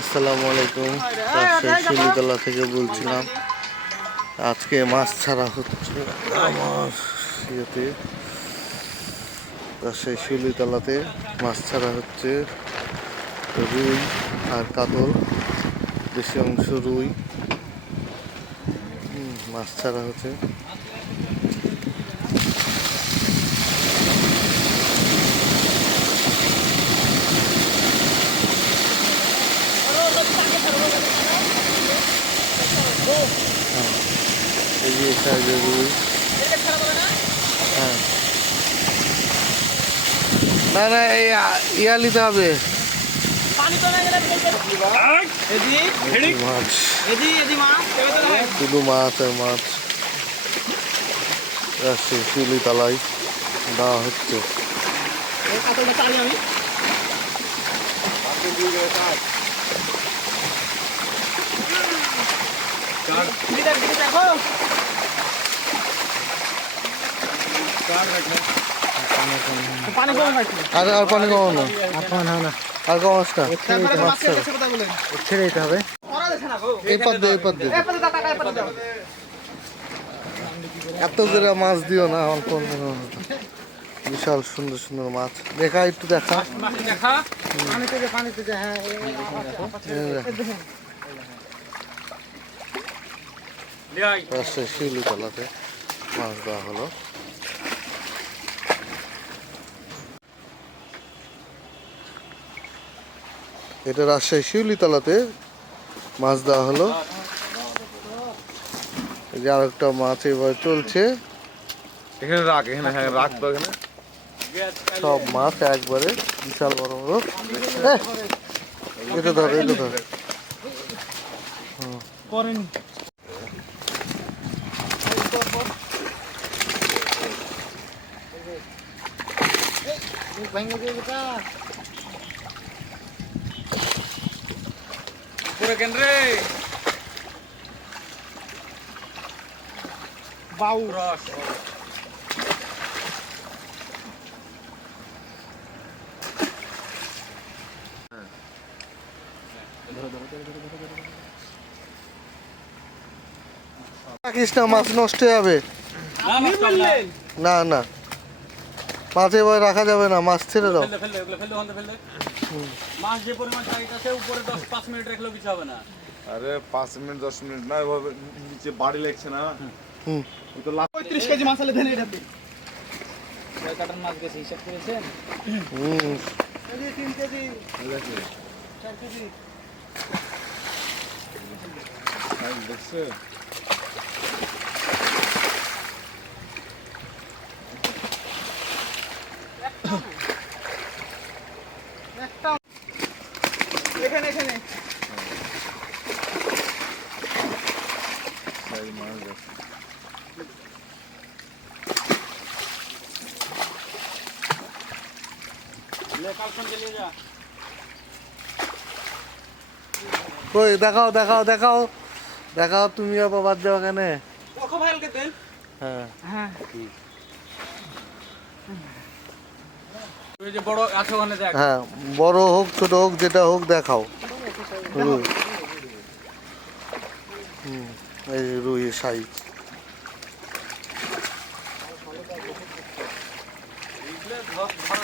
আসসালামু আলাইকুম। শিলিতলা থেকে বলছিলাম, আজকে মাছ ছাড়া হচ্ছে আমার ইয়েতে রাজশাহী শিলিতলাতে মাছ ছাড়া হচ্ছে রুই আর কাতল বেশি অংশ রুই। মাছ ছাড়া হচ্ছে। হ্যাঁ না না, এই ইয়া নিতে হবে। শুধু মাছ আর মাছ রাজশাহী শিলিতলায় দেওয়া হচ্ছে আর আর পানি কমাও না। আর কমাস না। মাছ ছাড়া। ছেড়ে দিতে হবে। এই পথ দিয়ে এই পথ দিয়ে এত করে মাছ দিও না অল্প। বিশাল সুন্দর সুন্দর মাছ। দেখা একটু দেখা। দেখো। রাজশাহী শিউলিতলাতে মাছ দেওয়া হলো। এটা রাজশাহী শিউলিতলাতে মাছ দেওয়া হলো। এই যে আরেকটা মাছ এবার চলছে। এখানে রাখ এখানে হ্যাঁ রাখ তো এখানে। সব মাছ একবারে বিশাল বড় বড়। এটা ধর এটা ধর। মুখ ভেঙে দিয়ে বেটা পুরো কেন রে বাউ রস রাখিস মাছ নষ্ট হবে। না না। মাছ এবার রাখা যাবে না মাছ ছেড়ে দাও। ফেললে ফেললে ফেললে ফেললে। মাছ যে পরিমাণ উপরে দশ পাঁচ মিনিট রাখলেও কিছু হবে না। আরে পাঁচ মিনিট দশ মিনিট না এভাবে নিচে বাড়ি লাগছে না। হুম। তো কেজি মাছ আলে দেন এটাতে কয় কাটার মাছ গেছে হিসাব করেছেন? হুম। তিন কেজি। চার কেজি। দেখছে এখানে। কই দেখাও দেখাও দেখাও। দেখাও তুমি আবার বাদ যাও কেন হ্যাঁ। হ্যাঁ। ওই যে বড় আছে ওখানে দেখ। হ্যাঁ বড় হোক ছোট হোক যেটা হোক দেখাও। 嗯，那日 ini ruh